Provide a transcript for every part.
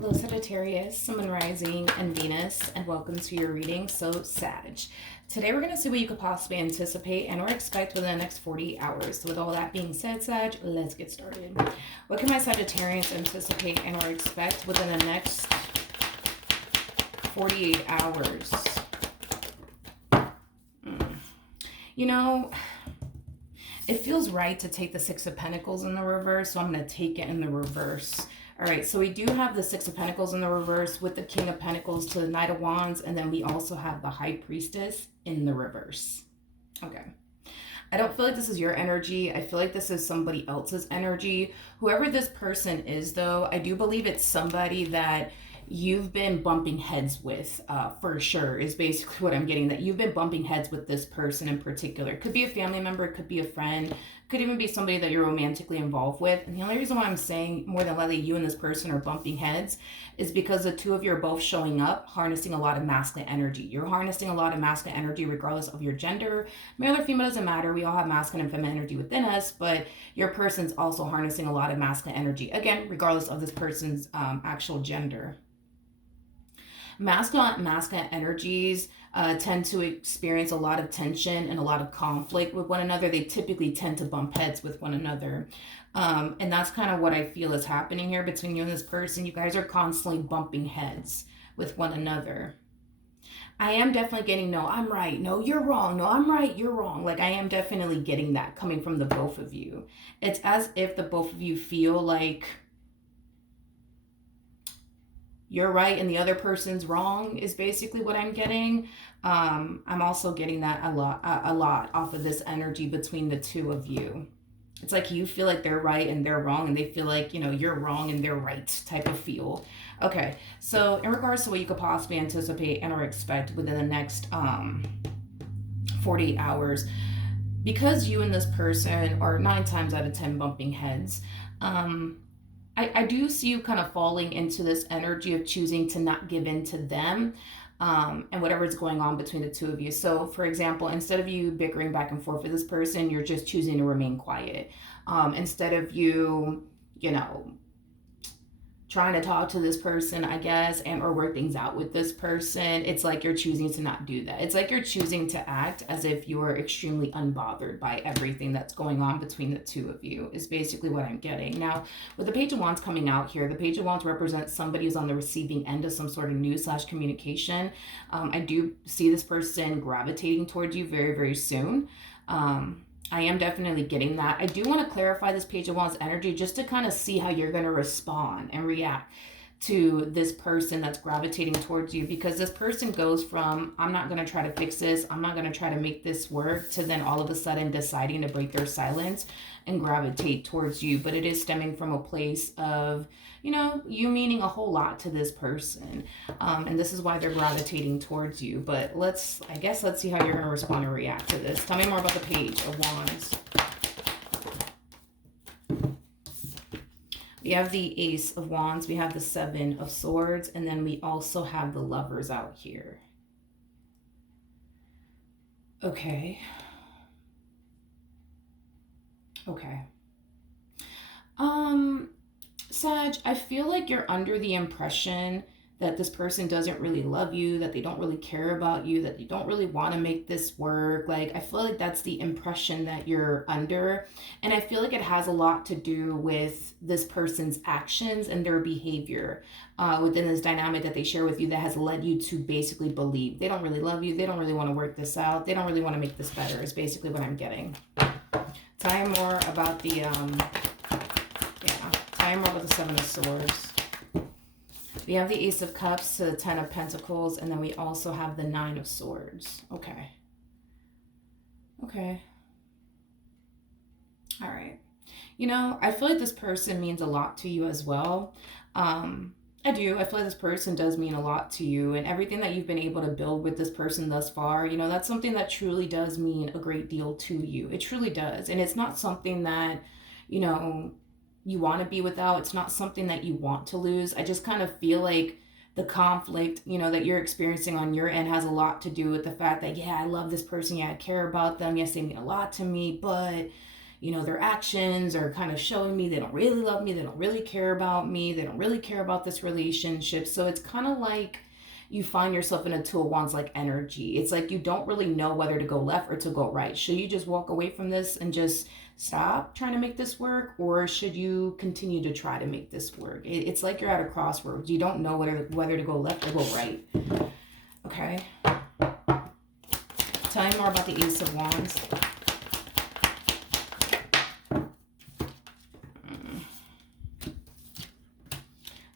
Hello, Sagittarius, Sun, Moon, Rising, and Venus, and welcome to your reading. So, Sag. Today we're going to see what you could possibly anticipate and or expect within the next 48 hours. So with all that being said, Sag, let's get started. What can my Sagittarians anticipate and or expect within the next 48 hours? You know, it feels right to take the Six of Pentacles in the reverse, so I'm going to take it in the reverse. All right, so we do have the Six of Pentacles in the reverse with the King of Pentacles to the Knight of Wands, and then we also have the High Priestess in the reverse. Okay. I don't feel like this is your energy. I feel like this is somebody else's energy. Whoever this person is, though, I do believe it's somebody that you've been bumping heads with, for sure, is basically what I'm getting. That you've been bumping heads with this person in particular. It could be a family member, it could be a friend, could even be somebody that you're romantically involved with. And the only reason why I'm saying more than likely you and this person are bumping heads is because the two of you are both showing up, harnessing a lot of masculine energy. You're harnessing a lot of masculine energy regardless of your gender. Male or female doesn't matter. We all have masculine and feminine energy within us, but your person's also harnessing a lot of masculine energy. Again, regardless of this person's actual gender. Masculine energies tend to experience a lot of tension and a lot of conflict with one another. They typically tend to bump heads with one another. And that's kind of what I feel is happening here between you and this person. You guys are constantly bumping heads with one another. I am definitely getting, no, I'm right. No, you're wrong. No, I'm right. You're wrong. Like, I am definitely getting that coming from the both of you. It's as if the both of you feel like you're right and the other person's wrong is basically what I'm getting. I'm also getting that a lot off of this energy between the two of you. It's like you feel like they're right and they're wrong, and they feel like, you know, you're wrong and they're right type of feel. Okay, so in regards to what you could possibly anticipate and or expect within the next 48 hours, because you and this person are 9 times out of 10 bumping heads, I do see you kind of falling into this energy of choosing to not give in to them, and whatever's going on between the two of you. So, for example, instead of you bickering back and forth with this person, you're just choosing to remain quiet. Instead of you, you know, trying to talk to this person, I guess, and or work things out with this person, it's like you're choosing to not do that. It's like you're choosing to act as if you are extremely unbothered by everything that's going on between the two of you, is basically what I'm getting. Now, with the Page of Wands coming out here, the Page of Wands represents somebody who's on the receiving end of some sort of news/communication. I do see this person gravitating towards you very, very soon. I am definitely getting that. I do want to clarify this Page of Wands energy just to kind of see how you're going to respond and react to this person that's gravitating towards you, because this person goes from, I'm not going to try to fix this, I'm not going to try to make this work, to then all of a sudden deciding to break their silence and gravitate towards you. But it is stemming from a place of, you know, you meaning a whole lot to this person, and this is why they're gravitating towards you. But let's see how you're going to respond and react to this. Tell me more about the Page of Wands. We have the Ace of Wands, we have the Seven of Swords, and then we also have the Lovers out here. Okay. Sag, I feel like you're under the impression that this person doesn't really love you, that they don't really care about you, that they don't really want to make this work. Like, I feel like that's the impression that you're under. And I feel like it has a lot to do with this person's actions and their behavior within this dynamic that they share with you, that has led you to basically believe they don't really love you, they don't really want to work this out, they don't really want to make this better, is basically what I'm getting. Tell me more about the, tell me more about the Seven of Swords. We have the Ace of Cups to the Ten of Pentacles, and then we also have the Nine of Swords. Okay. All right. You know, I feel like this person means a lot to you as well. I do. I feel like this person does mean a lot to you, and everything that you've been able to build with this person thus far, you know, that's something that truly does mean a great deal to you. It truly does. And it's not something that, you know, you want to be without. It's not something that you want to lose. I just kind of feel like the conflict, you know, that you're experiencing on your end has a lot to do with the fact that, yeah, I love this person. Yeah, I care about them. Yes, they mean a lot to me. But, their actions are kind of showing me they don't really love me, they don't really care about me, they don't really care about this relationship. So it's kind of like you find yourself in a two of wands like energy. It's like you don't really know whether to go left or to go right. Should you just walk away from this and just stop trying to make this work, or should you continue to try to make this work? It's like you're at a crossroads. You don't know whether to go left or go right. Okay. Tell me more about the Ace of Wands.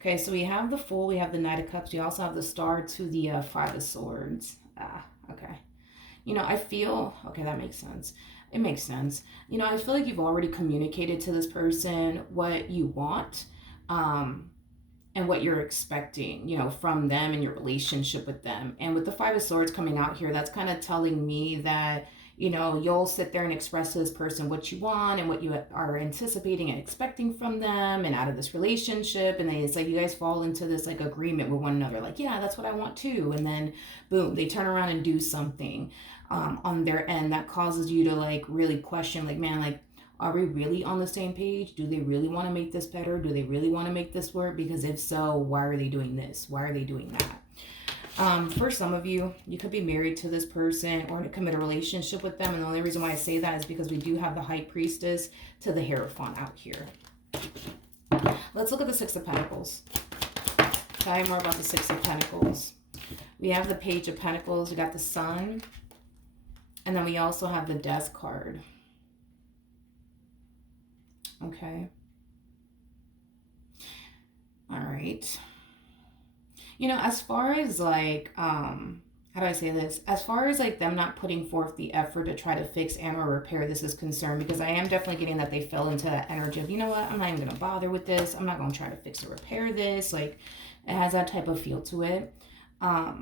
Okay, so we have the Fool, we have the Knight of Cups, we also have the Star to the Five of Swords. Okay. I feel, okay, that makes sense. It makes sense. I feel like you've already communicated to this person what you want, and what you're expecting, from them and your relationship with them. And with the Five of Swords coming out here, that's kind of telling me that, you'll sit there and express to this person what you want and what you are anticipating and expecting from them and out of this relationship. And then it's like you guys fall into this like agreement with one another. Like, yeah, that's what I want too. And then boom, they turn around and do something on their end that causes you to like really question, like, man, like, are we really on the same page? Do they really want to make this better? Do they really want to make this work? Because if so, why are they doing this? Why are they doing that? For some of you, you could be married to this person or commit a relationship with them. And the only reason why I say that is because we do have the High Priestess to the Hierophant out here. Let's look at the Six of Pentacles. Tell me more about the Six of Pentacles. We have the Page of Pentacles. We got the Sun. And then we also have the Death card. Okay. All right. As far as like, how do I say this? As far as like them not putting forth the effort to try to fix and or repair this is concerned, because I am definitely getting that they fell into that energy of, you know what, I'm not even going to bother with this. I'm not going to try to fix or repair this. Like, it has that type of feel to it. I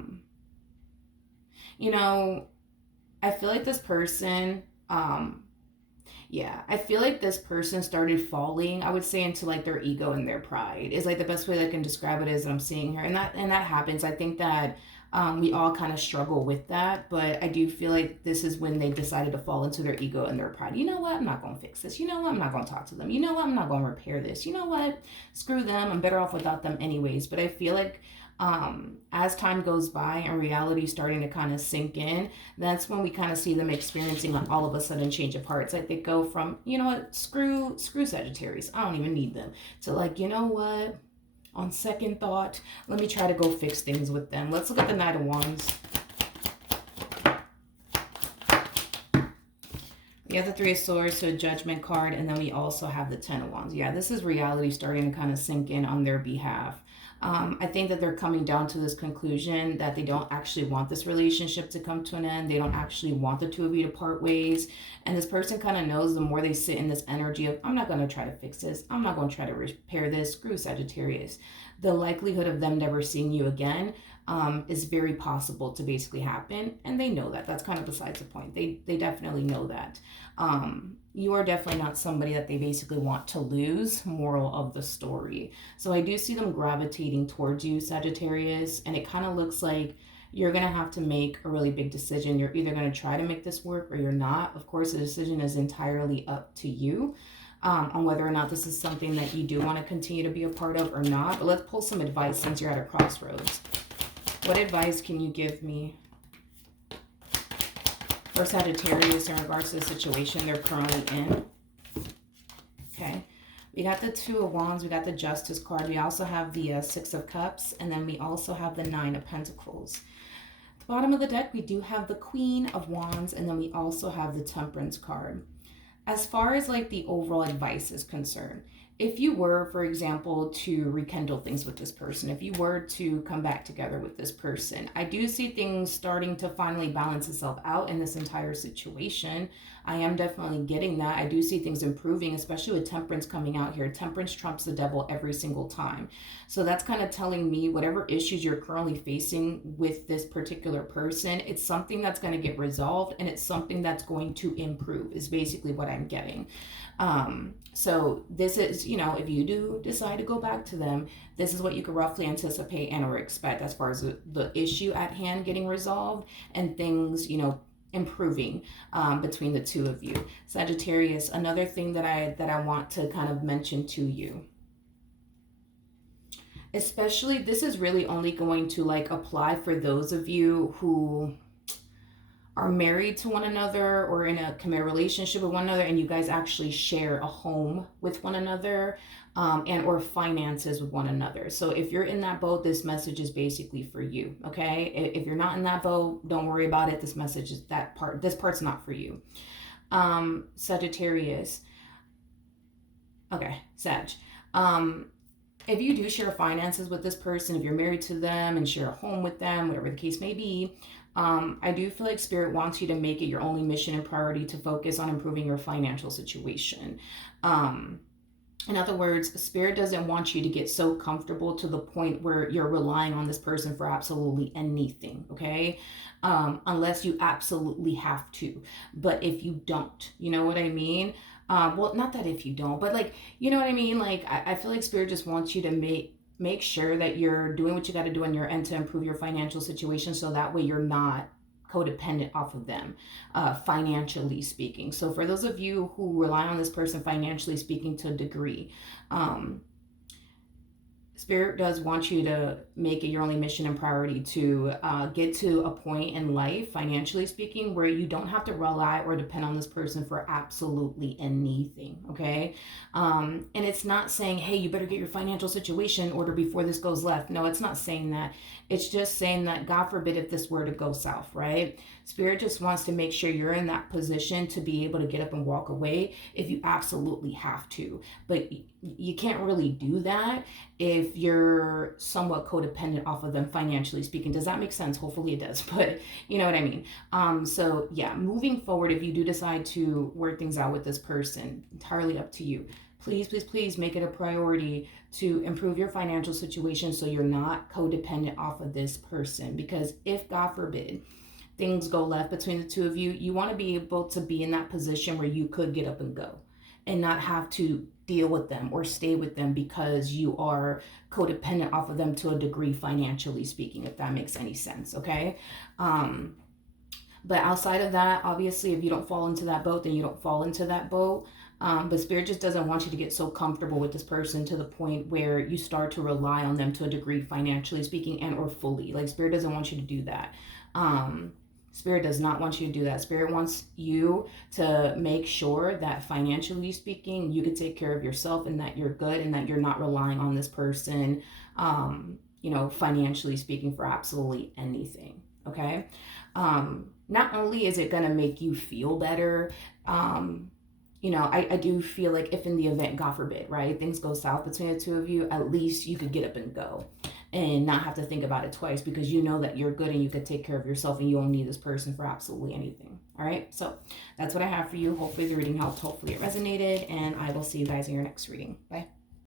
feel like this person, I feel like this person started falling, I would say, into like their ego and their pride is like the best way that I can describe it as I'm seeing her. And that happens. I think that we all kind of struggle with that, but I do feel like this is when they decided to fall into their ego and their pride. You know what? I'm not going to fix this. You know what? I'm not going to talk to them. You know what? I'm not going to repair this. You know what? Screw them. I'm better off without them anyways. But I feel like as time goes by and reality starting to kind of sink in, that's when we kind of see them experiencing like all of a sudden change of hearts. Like they go from, you know what, screw Sagittarius, I don't even need them, to like, you know what, on second thought, let me try to go fix things with them. Let's look at the Knight of Wands. We have the Three of Swords, so a Judgment card, and then we also have the Ten of Wands. Yeah, this is reality starting to kind of sink in on their behalf. I think that they're coming down to this conclusion that they don't actually want this relationship to come to an end. They don't actually want the two of you to part ways. And this person kind of knows the more they sit in this energy of, I'm not going to try to fix this. I'm not going to try to repair this. Screw Sagittarius. The likelihood of them never seeing you again is very possible to basically happen. And they know that. That's kind of besides the point. They definitely know that. You are definitely not somebody that they basically want to lose, moral of the story. So I do see them gravitating towards you, Sagittarius, and it kind of looks like you're going to have to make a really big decision. You're either going to try to make this work or you're not. Of course, the decision is entirely up to you on whether or not this is something that you do want to continue to be a part of or not. But let's pull some advice since you're at a crossroads. What advice can you give me for Sagittarius in regards to the situation they're currently in? Okay. We got the Two of Wands. We got the Justice card. We also have the Six of Cups. And then we also have the Nine of Pentacles. At the bottom of the deck, we do have the Queen of Wands. And then we also have the Temperance card. As far as like the overall advice is concerned, if you were, for example, to rekindle things with this person, if you were to come back together with this person, I do see things starting to finally balance itself out in this entire situation. I am definitely getting that. I do see things improving, especially with Temperance coming out here. Temperance trumps the devil every single time. So that's kind of telling me whatever issues you're currently facing with this particular person, it's something that's going to get resolved and it's something that's going to improve is basically what I'm getting. So this is, if you do decide to go back to them, this is what you could roughly anticipate and or expect as far as the issue at hand getting resolved and things, improving between the two of you. Sagittarius, another thing that I want to kind of mention to you, especially this is really only going to like apply for those of you who are married to one another or in a committed relationship with one another, and you guys actually share a home with one another, and or finances with one another. So if you're in that boat, this message is basically for you. Okay, if you're not in that boat, don't worry about it. This message is that part. This part's not for you. Sagittarius. Okay, Sag. If you do share finances with this person, if you're married to them and share a home with them, whatever the case may be, I do feel like Spirit wants you to make it your only mission and priority to focus on improving your financial situation. In other words, Spirit doesn't want you to get so comfortable to the point where you're relying on this person for absolutely anything, okay? Unless you absolutely have to. But if you don't, you know what I mean? Well, not that if you don't, but like, you know what I mean? Like, I feel like Spirit just wants you to make sure that you're doing what you got to do on your end to improve your financial situation, so that way you're not codependent off of them, financially speaking. So for those of you who rely on this person financially speaking to a degree, Spirit does want you to make it your only mission and priority to get to a point in life, financially speaking, where you don't have to rely or depend on this person for absolutely anything, okay? And it's not saying, hey, you better get your financial situation in order before this goes left. No, it's not saying that. It's just saying that, God forbid, if this were to go south, right? Spirit just wants to make sure you're in that position to be able to get up and walk away if you absolutely have to. But you can't really do that if you're somewhat codependent off of them financially speaking. Does that make sense? Hopefully it does, but you know what I mean. So yeah, moving forward, if you do decide to work things out with this person, entirely up to you. Please, please, please make it a priority to improve your financial situation so you're not codependent off of this person. Because if, God forbid, things go left between the two of you, you want to be able to be in that position where you could get up and go and not have to deal with them or stay with them because you are codependent off of them to a degree, financially speaking, if that makes any sense, okay? But outside of that, obviously, if you don't fall into that boat, then you don't fall into that boat. But Spirit just doesn't want you to get so comfortable with this person to the point where you start to rely on them to a degree, financially speaking, and or fully. Like, Spirit doesn't want you to do that. Spirit does not want you to do that. Spirit wants you to make sure that financially speaking, you can take care of yourself and that you're good and that you're not relying on this person, financially speaking, for absolutely anything. Okay. Not only is it going to make you feel better, I do feel like if in the event, God forbid, right, things go south between the two of you, at least you could get up and go and not have to think about it twice because you know that you're good and you can take care of yourself and you don't need this person for absolutely anything. All right. So that's what I have for you. Hopefully the reading helped. Hopefully it resonated, and I will see you guys in your next reading. Bye.